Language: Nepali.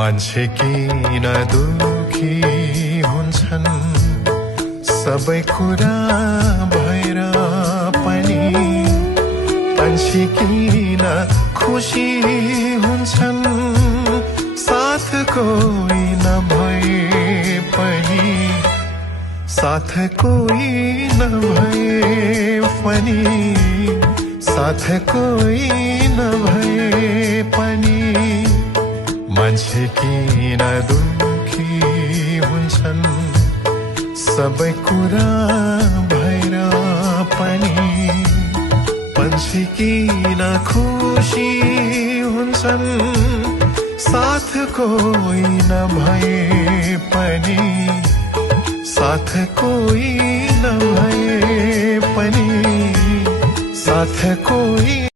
मान्छे किन दुखी हुन्छन् सबै कुरा भएर पनि मान्छे किन खुसी हुन्छन् साथ कोही नभए पनि साथ कोही नभए पनि साथ कोही नभए पनि मान्छे किन दुखी हुन्छन् सबै कुरा भएर पनि मान्छे किन खुसी हुन्छन् साथ कोही नभए पनि साथ कोही नभए पनि साथ कोही